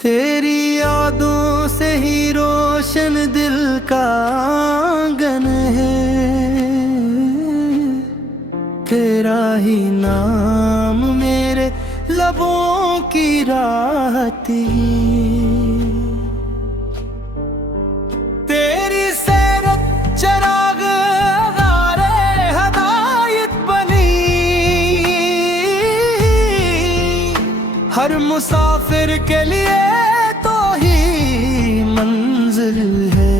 तेरी यादों से ही रोशन दिल का आंगन है, तेरा ही नाम मेरे लबों की राहती। तेरी सैरत चराग गारे हदायत बनी, हर मुसाफिर के लिए तो ही मंजिल है।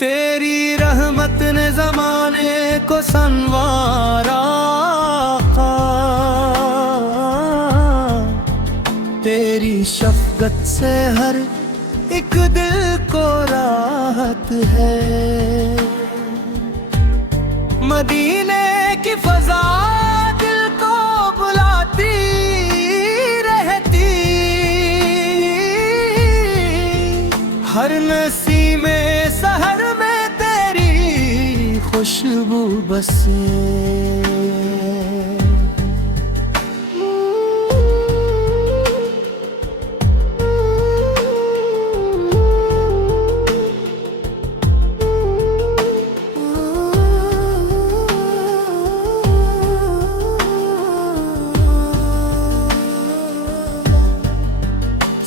तेरी रहमत ने ज़माने को संवारा, तेरी शफ़क़त से हर एक दिल को राहत है। मदीने की फ़ज़ा दिल को बुलाती रहती, हर नसीमे सहर में तेरी खुशबू बसे।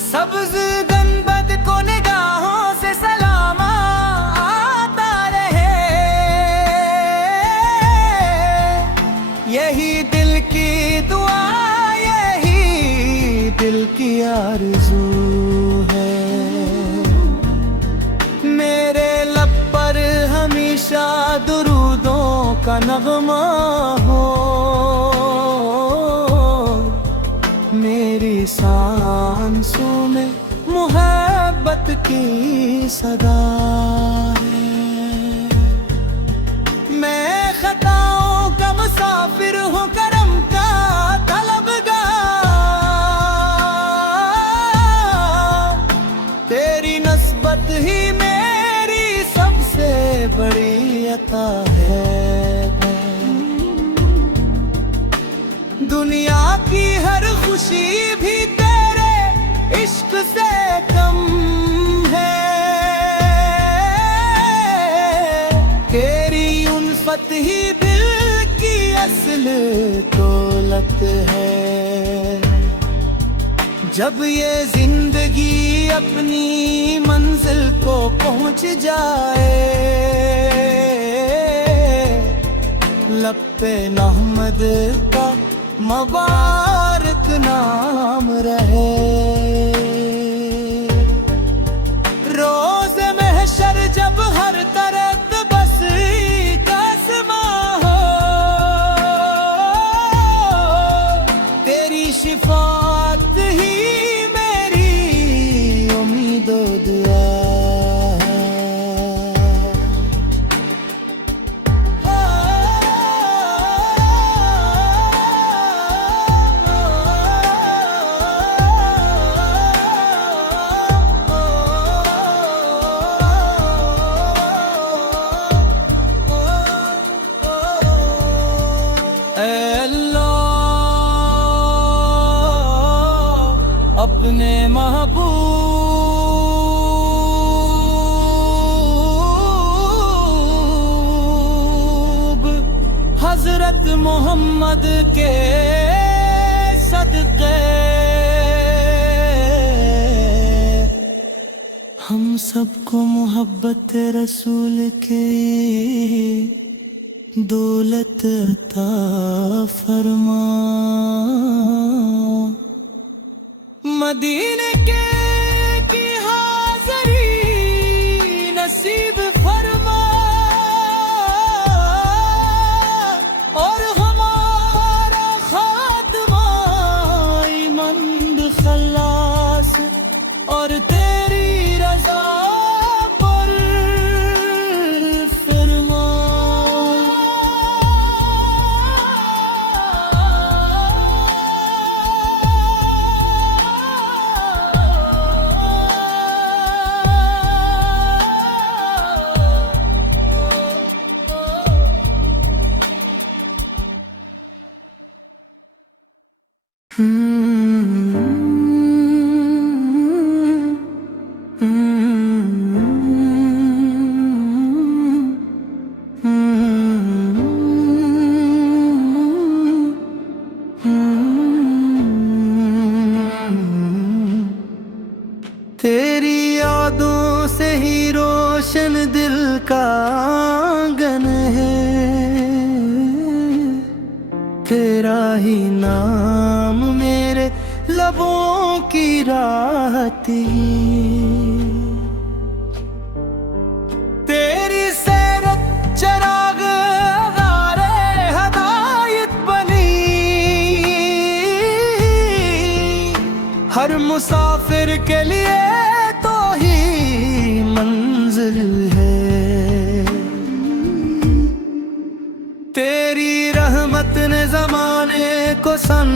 सब्ज़ गंबद को निगाहों से सलाम आता रहे, यही दिल की दुआ, यही दिल की आरज़ू है। मेरे लब पर हमेशा दुरूदों का नग़मा हो, मेरी सांसों में मोहब्बत की सदा है। मैं खताओं का मुसाफिर हूँ, करम का तलबगार, तेरी नस्बत ही मेरी सबसे बड़ी अता है। दुनिया की हर खुशी भी तेरे इश्क से कम है, तेरी उल्फत ही दिल की असल दौलत है। जब ये जिंदगी अपनी मंजिल को पहुंच जाए, लब पे अहमद का मुबारक नाम रहे। रोज़ महशर जब हर तरफ बस एक आसमां हो, तेरी शिफात ही मेरी उम्मीद और दुआ है। अपने महबूब हजरत मोहम्मद के सदक़े हम सबको मोहब्बत रसूल के दौलत अता फरमा। मदीने के की हाज़री नसीब फरमा, और हमारा खात्मा ईमंद खल्लास और तेरी रज़ा पर फरमा। तेरी यादों से ही रोशन दिल का आंगन है, तेरा ही नाम मेरे लबों की राहती। तेरी सैरत चराग गारे हदायत बनी, हर मुसाफिर के लिए तो ही मंजिल है। तेरी रहमत ने ज़माने को सन